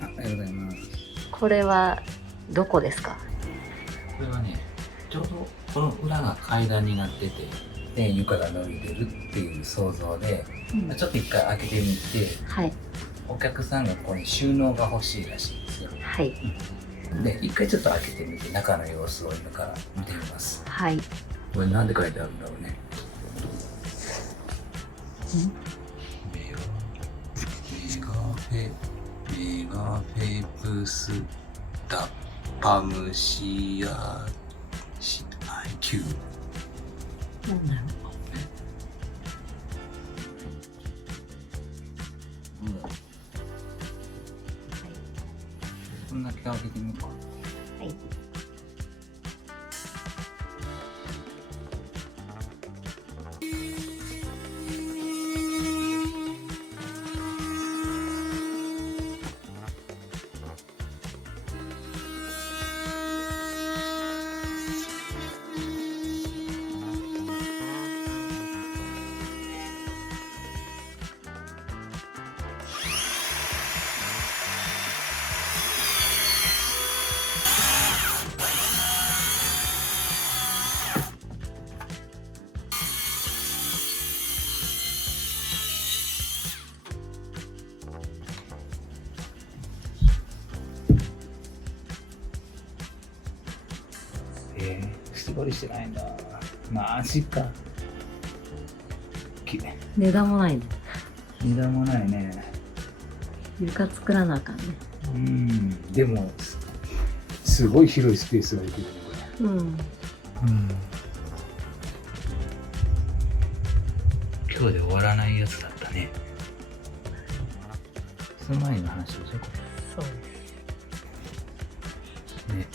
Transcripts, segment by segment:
ありがとうございます。これはどこですか？これはね、ちょうどこの裏が階段になってて、で床が伸びてるっていう想像で、ちょっと一回開けてみて、はい。お客さんがここに収納が欲しいらしいんですよ。はい。で、一回ちょっと開けてみて、中の様子を今から見てみます。はい。これなんて書いてあるんだろうね。メガフェプスダパムシアシ IQ。なんだろう。こんだけ開けてみようか。はい。絞りしてないんだ。マジか。値段もないね。値段もないね。床作らなあかんね。でもすごい広いスペースができるね、これ。今日で終わらないやつだったね。その前の話でしょ、こそうれ。ね。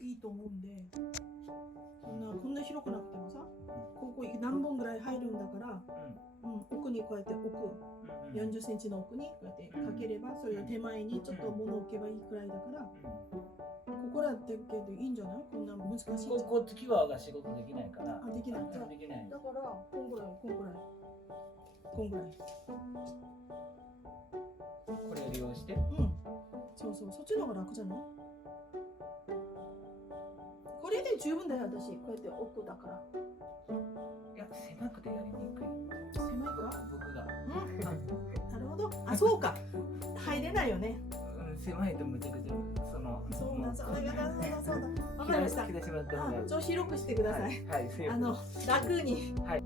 いいと思うんで、こんな広くなくてもさ、ここ何本ぐらい入るんだから、奥にこうやって置く、40センチの奥にこうやってかければ、それを手前にちょっと物を置けばいいくらいだから、ここらってけどいいんじゃない？こんな難しいじゃん。こっち際が仕事できないから。できない。じゃあできない。だからこんぐらい、こんぐらい、こんぐらい。これを利用して。そうそう、そっちの方が楽じゃない？これで十分だよ、私。こうやって奥だから。いや、狭くてやりにくい。狭いか？僕が。なるほど。あ、そうか。入れないよね。狭いとむちゃくちゃそうだ。わかりました。ちょっと広くしてください。はい、楽に。はい。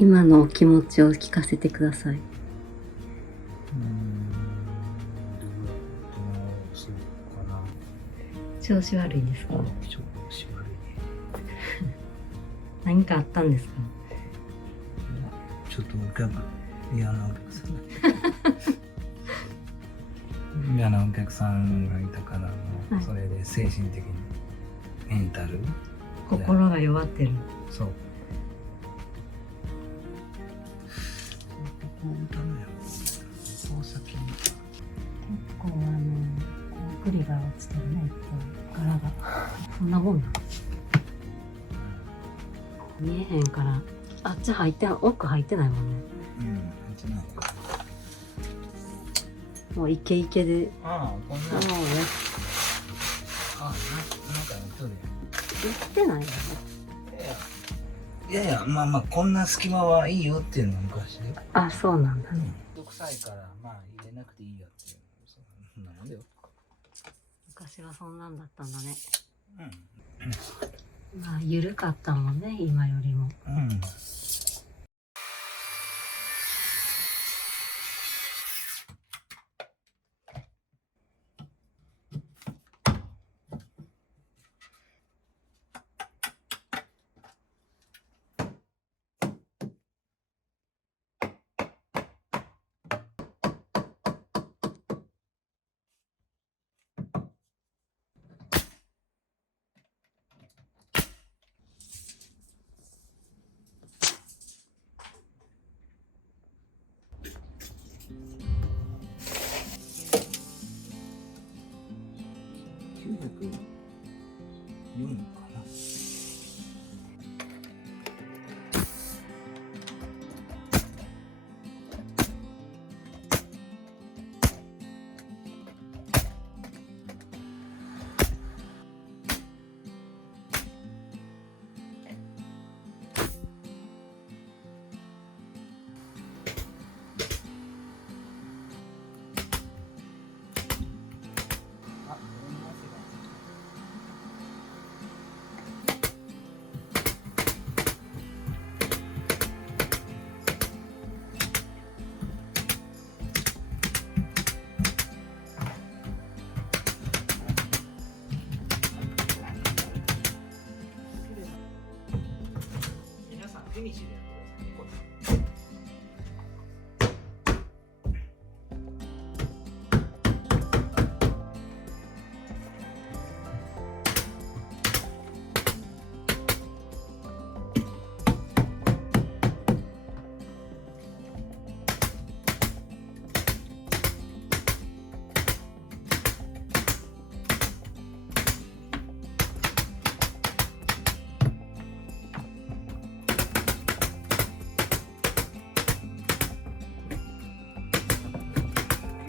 今のお気持ちを聞かせてください。どうそうかな。調子悪いですか？調子悪いね。何かあったんですか？ちょっと嫌なお客さん。嫌なお客さんがいたからの、はいそれで精神的にメンタル。心が弱ってる。そう。ここ歌のやろ。ここ先に。結構クリが落ちてるね。柄が。そんなもんな。見えへんから。あっち入って奥入ってないもんね。うん、入ってない。もうイケイケで。ああ、こんな。もうね、あ、なんかやっとる売ってないよね。やん。いやいや、まあまあ、こんな隙間はいいよっていうのが昔で。あ、そうなんだ。めんどくさいから、まあ入れなくていいよっていう。そんなもんだよ。昔はそんなんだったんだね。うん。まあ、緩かったもんね、今よりも。うん。904かな。皆さんフィニッシュでやってくださいね、これ。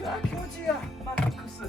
うわ、気持ちいいや、マックス。